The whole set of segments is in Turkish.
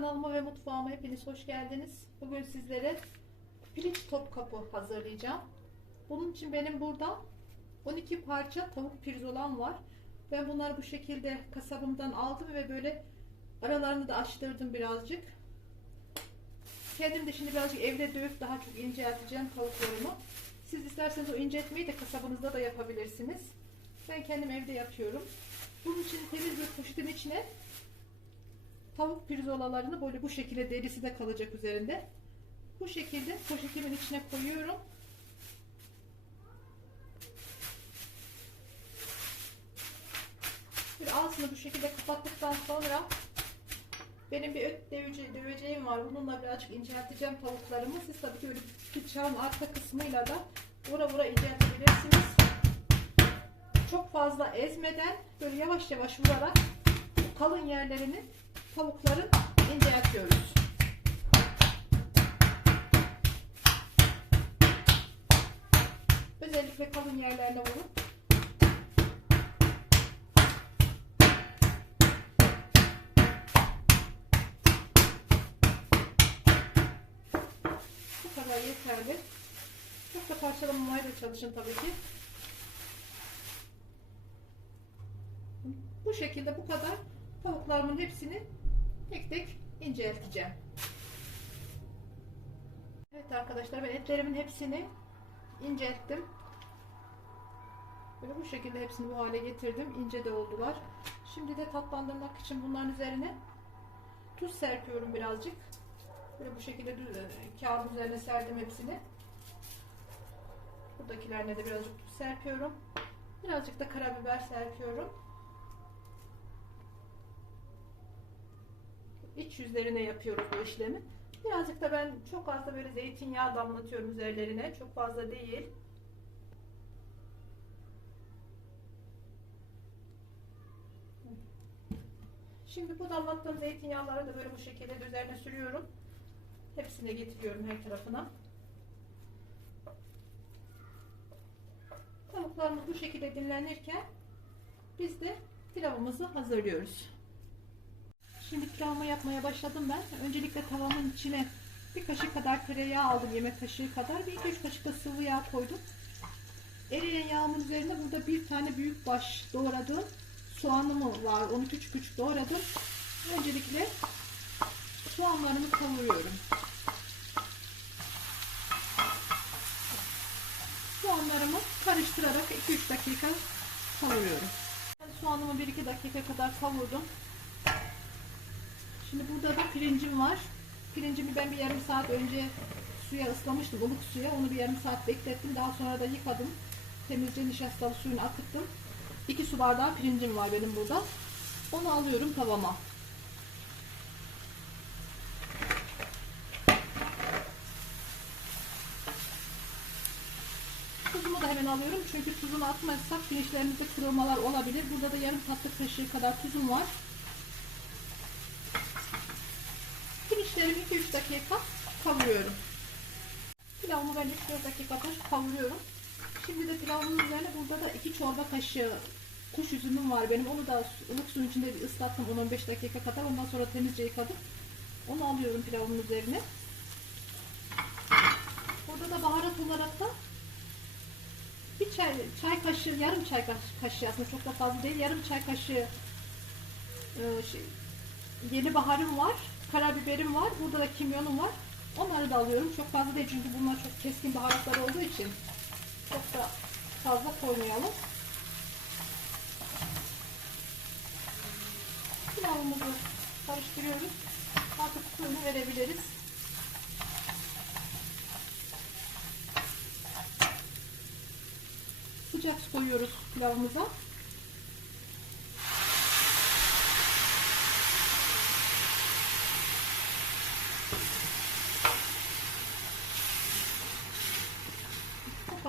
Kanalıma ve mutfağıma hepiniz hoş geldiniz. Bugün sizlere pirinç topkapı hazırlayacağım. Bunun için benim burada 12 parça tavuk pirzolam var. Ben bunları bu şekilde kasabımdan aldım ve böyle aralarını da açtırdım birazcık. Kendim de şimdi birazcık evde dövüp daha çok incelteceğim tavuklarımı. Siz isterseniz o inceltmeyi de kasabınızda da yapabilirsiniz. Ben kendim evde yapıyorum. Bunun için temiz bir poşetin içine tavuk pirzolalarını böyle bu şekilde derisi de kalacak üzerinde. Bu şekilde poşetimin içine koyuyorum. Bir ağzını bu şekilde kapattıktan sonra benim bir öt dövece, döveceğim var. Bununla birazcık incelteceğim tavuklarımı. Siz tabii ki öyle bıçağın arka kısmıyla da vura vura inceltebilirsiniz. Çok fazla ezmeden böyle yavaş yavaş vurarak kalın yerlerini tavukların inceltiyoruz. Özellikle kalın yerlerine vurup bu kadar yeterli. Çok da parçalamamaya çalışın tabii ki. Bu şekilde bu kadar tavuklarımın hepsini tek tek incelteceğim. Evet arkadaşlar ben etlerimin hepsini incelttim. Böyle bu şekilde hepsini bu hale getirdim. İnce de oldular. Şimdi de tatlandırmak için bunların üzerine tuz serpiyorum birazcık. Böyle bu şekilde e, kağıdın üzerine serdim hepsini. Buradakilerine de birazcık tuz serpiyorum. Birazcık da karabiber serpiyorum. İç yüzlerine yapıyoruz bu işlemi. Birazcık da ben çok az da böyle zeytinyağı damlatıyorum üzerlerine. Çok fazla değil. Şimdi bu damlattığım zeytinyağları da böyle bu şekilde üzerine sürüyorum. Hepsine getiriyorum her tarafına. Tavuklarımız bu şekilde dinlenirken biz de pilavımızı hazırlıyoruz. Şimdi pilavımı yapmaya başladım ben. Öncelikle tavamın içine bir kaşık kadar tereyağı aldım. Yemek kaşığı kadar. Bir iki üç kaşık da sıvı yağ koydum. Eriyen yağımın üzerine burada bir tane büyük baş doğradığım soğanım var. Onu küçük küçük doğradım. Öncelikle soğanlarımı kavuruyorum. Soğanlarımı karıştırarak 2-3 dakika kavuruyorum. Soğanımı 1-2 dakika kadar kavurdum. Şimdi burada da pirincim var. Pirincimi ben bir yarım saat önce suya ıslamıştım, ılık suya. Onu bir yarım saat beklettim. Daha sonra da yıkadım. Temizce nişastalı suyunu akıttım. 2 su bardağı pirincim var benim burada. Onu alıyorum tavama. Tuzumu da hemen alıyorum. Çünkü tuzunu atmazsak pirinçlerimizde kırılmalar olabilir. Burada da yarım tatlı kaşığı kadar tuzum var. Pirinçlerimi 2-3 dakika kavuruyorum. Pilavımı ben 3-4 dakikadır kavuruyorum. Şimdi de pilavımın üzerine burada da 2 çorba kaşığı kuş üzümüm var benim. Onu da ılık suyun içinde bir ıslattım 10-15 dakika kadar. Ondan sonra temizce yıkadım. Onu alıyorum pilavımın üzerine. Burada da baharat olarak da bir çay, çay kaşığı, yarım çay kaşığı aslında çok da fazla değil. Yarım çay kaşığı e, şey, yeni baharım var. Karabiberim var. Burada da kimyonum var. Onları da alıyorum. Çok fazla değil çünkü bunlar çok keskin baharatlar olduğu için çok da fazla koymayalım. Pilavımızı karıştırıyoruz. Artık suyunu verebiliriz. Sıcak su koyuyoruz pilavımıza.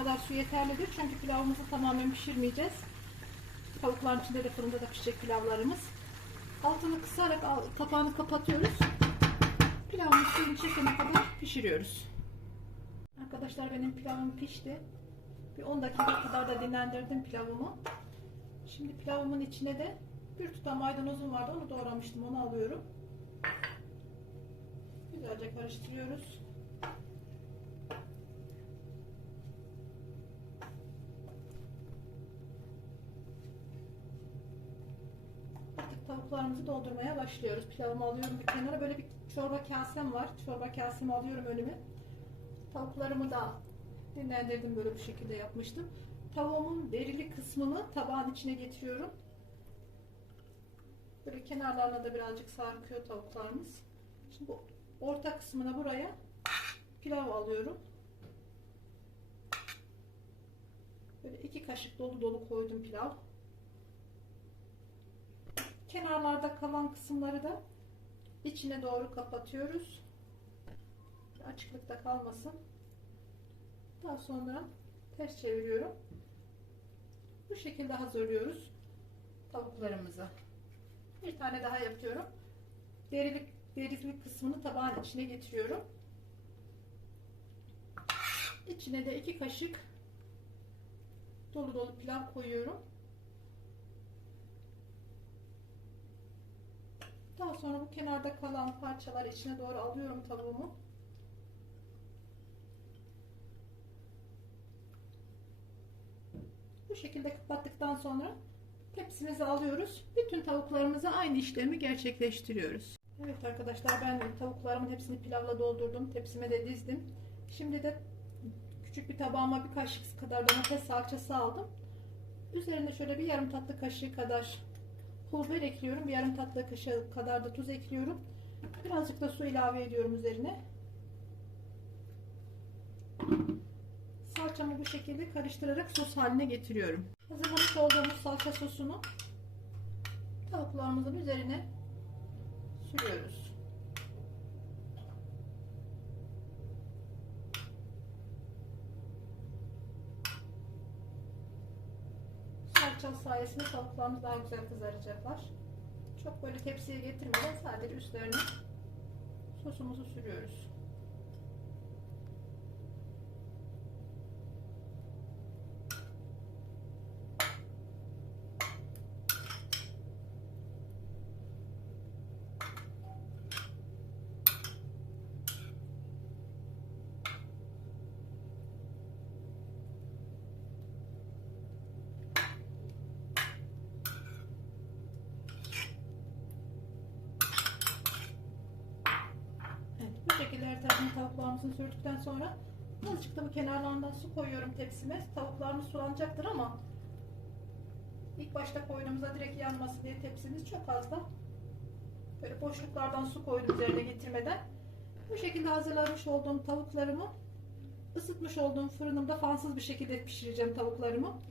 Kadar su yeterlidir. Çünkü pilavımızı tamamen pişirmeyeceğiz. Tavukların içinde de fırında da pişecek pilavlarımız. Altını kısarak kapağını kapatıyoruz. Pilavımız suyunu çekene kadar pişiriyoruz. Arkadaşlar benim pilavım pişti. Bir 10 dakika kadar da dinlendirdim pilavımı. Şimdi pilavımın içine de bir tutam maydanozum vardı. Onu doğramıştım. Onu alıyorum. güzelce karıştırıyoruz. Artık tavuklarımızı doldurmaya başlıyoruz. Pilavımı alıyorum bir kenara. Böyle bir çorba kasem var. Çorba kasemi alıyorum önüme. Tavuklarımı da dinlendirdim böyle bu şekilde yapmıştım. Tavuğumun derili kısmını tabağın içine getiriyorum. Böyle kenarlarına da birazcık sarkıyor tavuklarımız. Şimdi bu orta kısmına buraya pilav alıyorum. Böyle iki kaşık dolu dolu koydum pilav. Kenarlarda kalan kısımları da içine doğru kapatıyoruz. Açıklıkta kalmasın. Daha sonra ters çeviriyorum. Bu şekilde hazırlıyoruz tavuklarımızı. Bir tane daha yapıyorum. Derilik, derilik kısmını tabağın içine getiriyorum. İçine de iki kaşık dolu dolu pilav koyuyorum. Daha sonra bu kenarda kalan parçalar içine doğru alıyorum tavuğumu. Bu şekilde kapattıktan sonra tepsimize alıyoruz. Bütün tavuklarımıza aynı işlemi gerçekleştiriyoruz. Evet arkadaşlar ben tavuklarımın hepsini pilavla doldurdum. Tepsime de dizdim. Şimdi de küçük bir tabağıma bir kaşık kadar domates salçası aldım. Üzerine şöyle bir yarım tatlı kaşığı kadar pul biber ekliyorum. Bir yarım tatlı kaşığı kadar da tuz ekliyorum. Birazcık da su ilave ediyorum üzerine. Salçamı bu şekilde karıştırarak sos haline getiriyorum. Hazırlamış olduğumuz salça sosunu tavuklarımızın üzerine sürüyoruz. Salça sayesinde tavuklarımız daha güzel kızaracaklar. Çok böyle tepsiye getirmeden sadece üstlerine sosumuzu sürüyoruz. Evet, bu şekilde her tavuklarımızın sürdükten sonra azıcık da bu kenarlarından su koyuyorum tepsime. Tavuklarımız sulanacaktır ama ilk başta koyduğumuzda direkt yanmasın diye tepsimiz çok az da böyle boşluklardan su koydum üzerine getirmeden. Bu şekilde hazırlamış olduğum tavuklarımı ısıtmış olduğum fırınımda fansız bir şekilde pişireceğim tavuklarımı.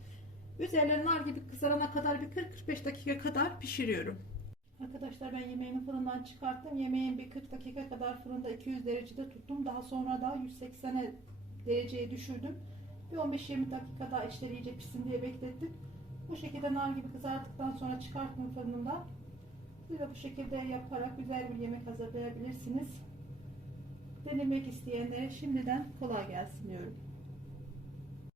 Üzerleri nar gibi kızarana kadar bir 40-45 dakika kadar pişiriyorum. Arkadaşlar ben yemeğimi fırından çıkarttım. Yemeğin bir 40 dakika kadar fırında 200 derecede tuttum. Daha sonra da 180 dereceye düşürdüm. Bir 15-20 dakika daha içleri iyice pişsin diye beklettim. Bu şekilde nar gibi kızarttıktan sonra çıkarttım fırından. De bu şekilde yaparak güzel bir yemek hazırlayabilirsiniz. Denemek isteyenlere şimdiden kolay gelsin diyorum.